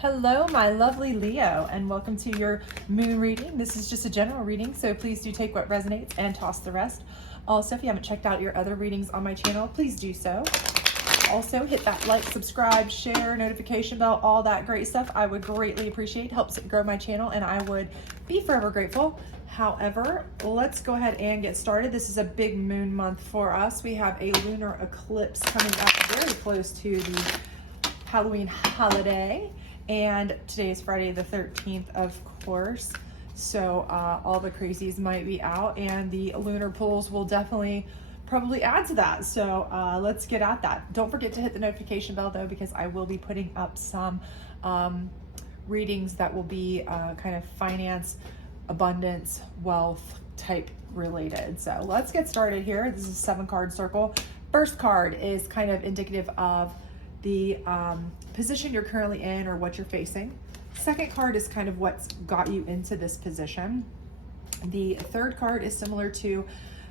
Hello, my lovely Leo, and welcome to your moon reading. This is just a general reading, so please do take what resonates and toss the rest. Also, if you haven't checked out your other readings on my channel, please do so. Also, hit that like, subscribe, share, notification bell, all that great stuff. I would greatly appreciate. Helps it grow my channel, and I would be forever grateful. However, let's go ahead and get started. This is a big moon month for us. We have a lunar eclipse coming up very close to the Halloween holiday. And today is Friday the 13th, of course. So all the crazies might be out, and the lunar pulls will definitely probably add to that. So let's get at that. Don't forget to hit the notification bell though, because I will be putting up some readings that will be kind of finance, abundance, wealth type related. So let's get started here. This is a 7-card circle. First card is kind of indicative of the position you're currently in or what you're facing. Second card is kind of what's got you into this position. The third card is similar to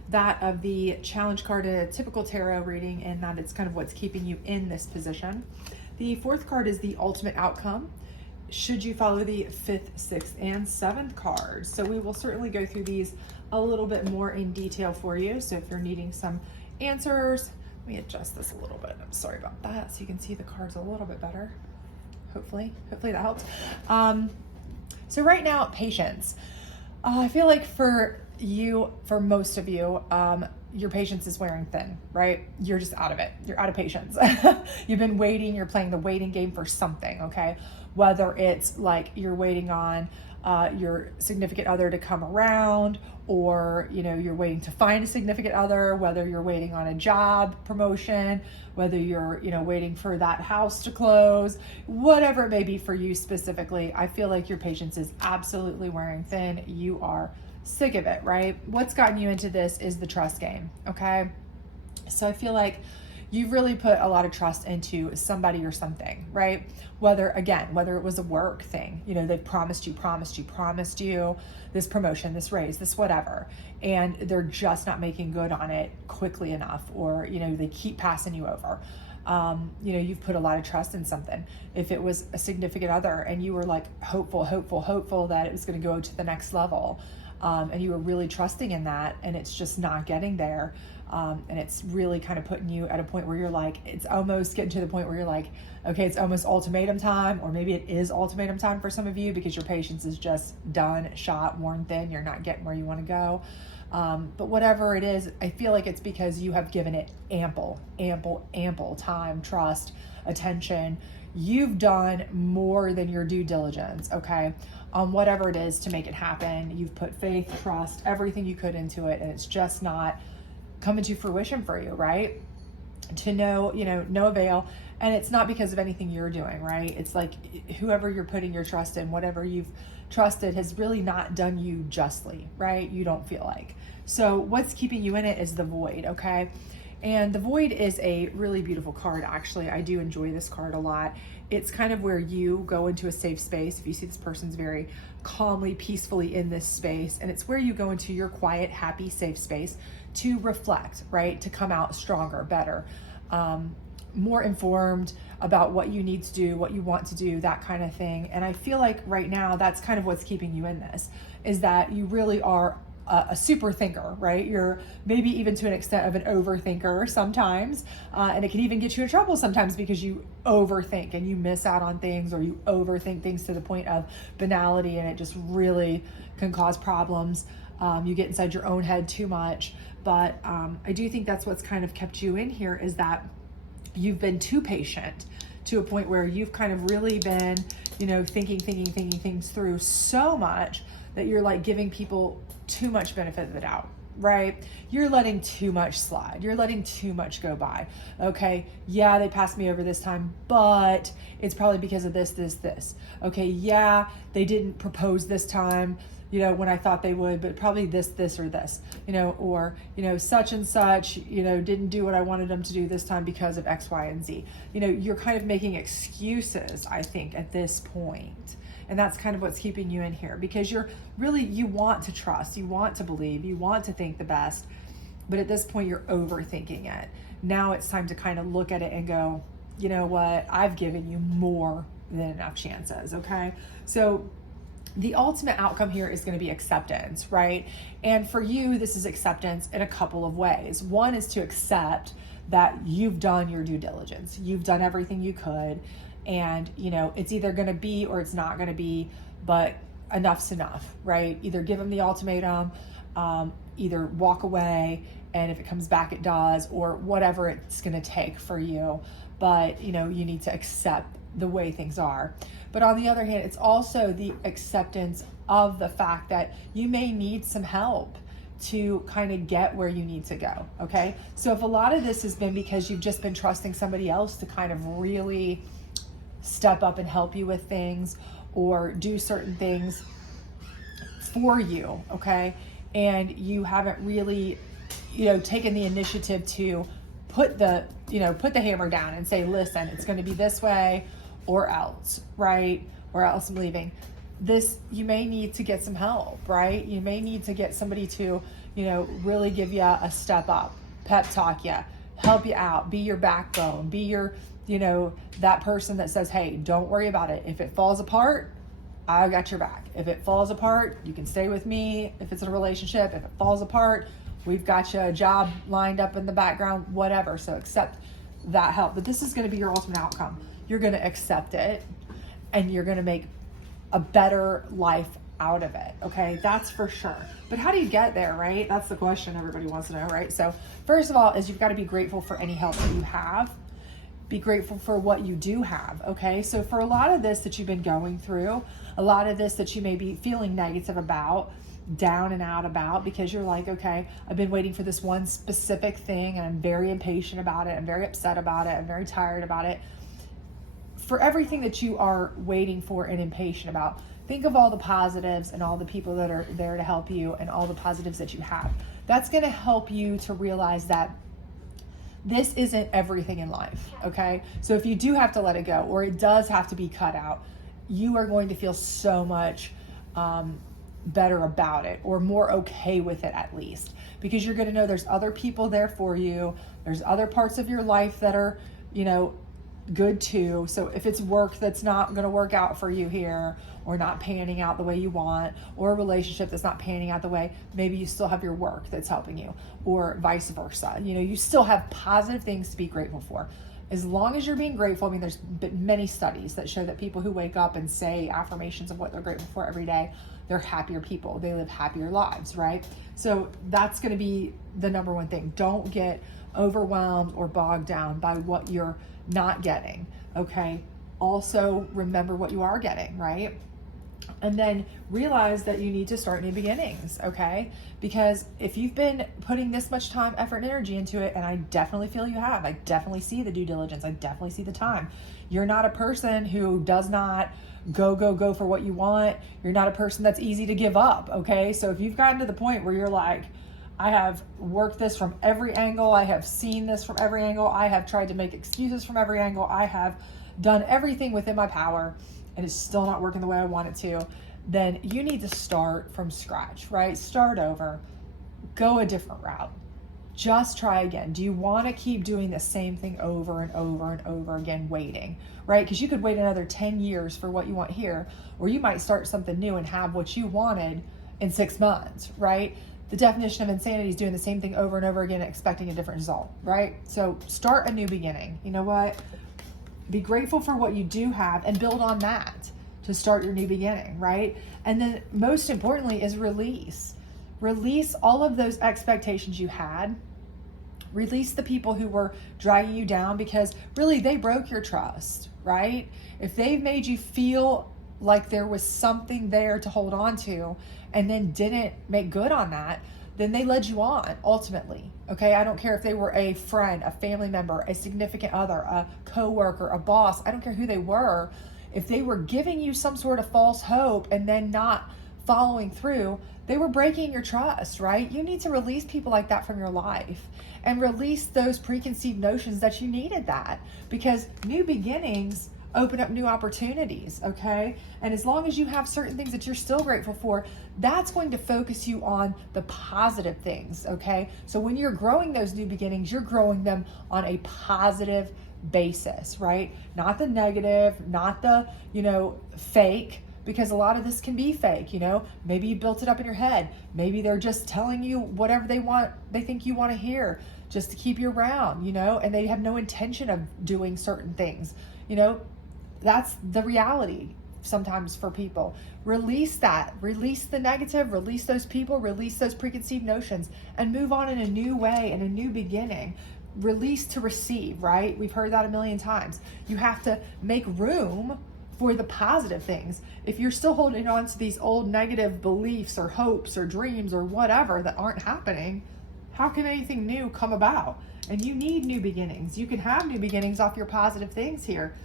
that of the challenge card in a typical tarot reading, in that it's kind of what's keeping you in this position. The fourth card is the ultimate outcome, should you follow the 5th, 6th, and 7th cards. So we will certainly go through these a little bit more in detail for you. So if you're needing some answers, let me adjust this a little bit. I'm sorry about that. So you can see the cards a little bit better. Hopefully that helps. So right now, patience. I feel like for most of you, your patience is wearing thin, right? You're just out of it. You're out of patience. You've been waiting. You're playing the waiting game for something, okay? Whether it's like you're waiting on your significant other to come around, or you're waiting to find a significant other, whether you're waiting on a job promotion, whether you're waiting for that house to close, whatever it may be for you specifically. I feel like your patience is absolutely wearing thin. You are sick of it, right? What's gotten you into this is the trust game, okay? So I feel like you've really put a lot of trust into somebody or something, right? Whether it was a work thing, they've promised you this promotion, this raise, this whatever, and they're just not making good on it quickly enough, or, they keep passing you over. You've put a lot of trust in something. If it was a significant other and you were like hopeful that it was going to go to the next level, and you were really trusting in that, and it's just not getting there. And it's really kind of putting you at a point where you're like, it's almost getting to the point where you're like, okay, it's almost ultimatum time, or maybe it is ultimatum time for some of you, because your patience is just done, shot, worn thin. You're not getting where you want to go. But whatever it is, I feel like it's because you have given it ample time, trust, attention. You've done more than your due diligence, okay, on whatever it is to make it happen. You've put faith, trust, everything you could into it, and it's just not coming to fruition for you, right? To no avail. And it's not because of anything you're doing, right? It's like whoever you're putting your trust in, whatever you've trusted, has really not done you justly, right? You don't feel like. So what's keeping you in it is the void, okay? And the void is a really beautiful card, actually. I do enjoy this card a lot. It's kind of where you go into a safe space. If you see this person's very calmly, peacefully in this space, and it's where you go into your quiet, happy, safe space to reflect, right? To come out stronger, better, more informed about what you need to do, what you want to do, that kind of thing. And I feel like right now, that's kind of what's keeping you in this, is that you really are a super thinker, right? You're maybe even to an extent of an overthinker sometimes, and it can even get you in trouble sometimes because you overthink and you miss out on things, or you overthink things to the point of banality, and it just really can cause problems. You get inside your own head too much. But I do think that's what's kind of kept you in here, is that you've been too patient, to a point where you've kind of really been, thinking things through so much that you're like giving people too much benefit of the doubt, right? You're letting too much slide. You're letting too much go by. Okay, yeah, they passed me over this time, but it's probably because of this. Okay, yeah, they didn't propose this time, when I thought they would, but probably this, or this, or, such and such, didn't do what I wanted them to do this time because of X, Y, and Z. You're kind of making excuses, I think, at this point. And that's kind of what's keeping you in here, because you want to trust, you want to believe, you want to think the best, but at this point you're overthinking it. Now it's time to kind of look at it and go, you know what, I've given you more than enough chances, okay? So the ultimate outcome here is going to be acceptance, right? And for you, this is acceptance in a couple of ways. One is to accept that you've done your due diligence. You've done everything you could, and it's either going to be or it's not going to be, but enough's enough, right? Either give them the ultimatum, either walk away, and if it comes back, it does, or whatever it's going to take for you. But you need to accept the way things are. But on the other hand, it's also the acceptance of the fact that you may need some help to kind of get where you need to go, okay? So if a lot of this has been because you've just been trusting somebody else to kind of really step up and help you with things or do certain things for you, okay? And you haven't really, taken the initiative to put the hammer down and say, listen, it's going to be this way or else, right? Or else I'm leaving. You may need to get some help, right? You may need to get somebody to, really give you a step up, pep talk you, help you out, be your backbone, be your, that person that says, hey, don't worry about it. If it falls apart, I got your back. If it falls apart, you can stay with me. If it's a relationship, if it falls apart, we've got you a job lined up in the background, whatever. So accept that help. But this is going to be your ultimate outcome. You're going to accept it, and you're going to make a better life out of it, okay? That's for sure. But how do you get there, right? That's the question everybody wants to know, right? So first of all is you've got to be grateful for any help that you have. Be grateful for what you do have, okay? So for a lot of this that you've been going through, a lot of this that you may be feeling negative about, down and out about, because you're like, okay, I've been waiting for this one specific thing and I'm very impatient about it, I'm very upset about it, I'm very tired about it. For everything that you are waiting for and impatient about, think of all the positives and all the people that are there to help you and all the positives that you have. That's going to help you to realize that this isn't everything in life, okay? So if you do have to let it go, or it does have to be cut out, you are going to feel so much better about it, or more okay with it at least, because you're going to know there's other people there for you. There's other parts of your life that are, good too. So if it's work that's not going to work out for you here, or not panning out the way you want, or a relationship that's not panning out the way, maybe you still have your work that's helping you, or vice versa. You still have positive things to be grateful for. As long as you're being grateful, there's been many studies that show that people who wake up and say affirmations of what they're grateful for every day, they're happier people. They live happier lives, right? So that's going to be the number one thing. Don't get overwhelmed or bogged down by what you're not getting, okay? Also, remember what you are getting, right? And then realize that you need to start new beginnings, okay? Because if you've been putting this much time, effort, and energy into it, and I definitely feel you have, I definitely see the due diligence, I definitely see the time. You're not a person who does not go for what you want. You're not a person that's easy to give up, okay? So if you've gotten to the point where you're like, I have worked this from every angle, I have seen this from every angle, I have tried to make excuses from every angle, I have done everything within my power, and it's still not working the way I want it to, then you need to start from scratch, right? Start over, go a different route, just try again. Do you want to keep doing the same thing over and over and over again, waiting, right? Because you could wait another 10 years for what you want here, or you might start something new and have what you wanted in 6 months, right? The definition of insanity is doing the same thing over and over again, expecting a different result, right? So start a new beginning. You know what? Be grateful for what you do have and build on that to start your new beginning, right? And then most importantly is release. Release all of those expectations you had. Release the people who were dragging you down, because really they broke your trust, right? If they've made you feel like there was something there to hold on to and then didn't make good on that, then they led you on ultimately. Okay, I don't care if they were a friend, a family member, a significant other, a coworker, a boss, I don't care who they were. If they were giving you some sort of false hope and then not following through, they were breaking your trust, right? You need to release people like that from your life and release those preconceived notions that you needed that, because new beginnings open up new opportunities, okay? And as long as you have certain things that you're still grateful for, that's going to focus you on the positive things, okay? So when you're growing those new beginnings, you're growing them on a positive basis, right? Not the negative, not the, fake, because a lot of this can be fake, maybe you built it up in your head. Maybe they're just telling you whatever they think you want to hear just to keep you around, and they have no intention of doing certain things. That's the reality sometimes for people. Release that, release the negative, release those people, release those preconceived notions, and move on in a new way, in a new beginning. Release to receive, right? We've heard that a million times. You have to make room for the positive things. If you're still holding on to these old negative beliefs or hopes or dreams or whatever that aren't happening, how can anything new come about? And you need new beginnings. You can have new beginnings off your positive things here.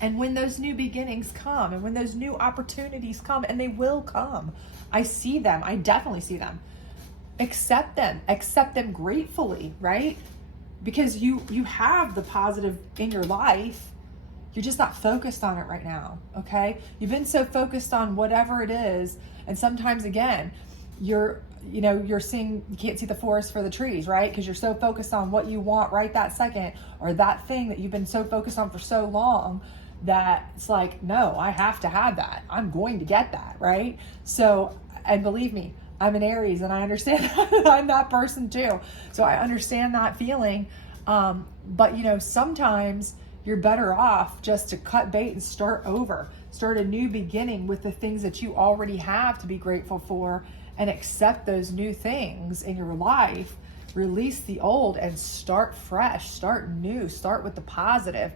And when those new beginnings come, and when those new opportunities come, and they will come, I see them. I definitely see them. Accept them gratefully, right? Because you have the positive in your life. You're just not focused on it right now, okay? You've been so focused on whatever it is, and sometimes again, you're seeing, you can't see the forest for the trees, right? Because you're so focused on what you want right that second, or that thing that you've been so focused on for so long that it's like, no, I have to have that. I'm going to get that, right? So, and believe me, I'm an Aries and I understand I'm that person too. So I understand that feeling. But sometimes you're better off just to cut bait and start over, start a new beginning with the things that you already have to be grateful for, and accept those new things in your life. Release the old and start fresh, start new, start with the positive,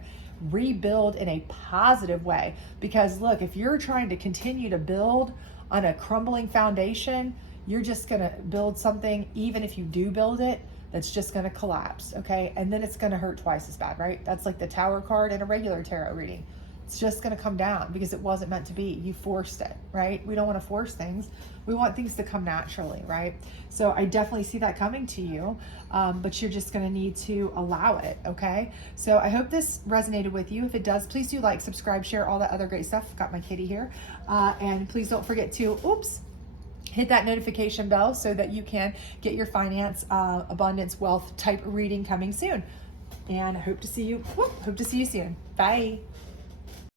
rebuild in a positive way. Because look, if you're trying to continue to build on a crumbling foundation, you're just going to build something, even if you do build it, that's just going to collapse, okay? And then it's going to hurt twice as bad, right? That's like the Tower card in a regular tarot reading. It's just going to come down because it wasn't meant to be. You forced it, right? We don't want to force things. We want things to come naturally, right? So I definitely see that coming to you, but you're just going to need to allow it, okay? So I hope this resonated with you. If it does, please do like, subscribe, share, all that other great stuff. Got my kitty here. And please don't forget to, hit that notification bell so that you can get your finance, abundance, wealth type reading coming soon. And I hope to see you soon. Bye.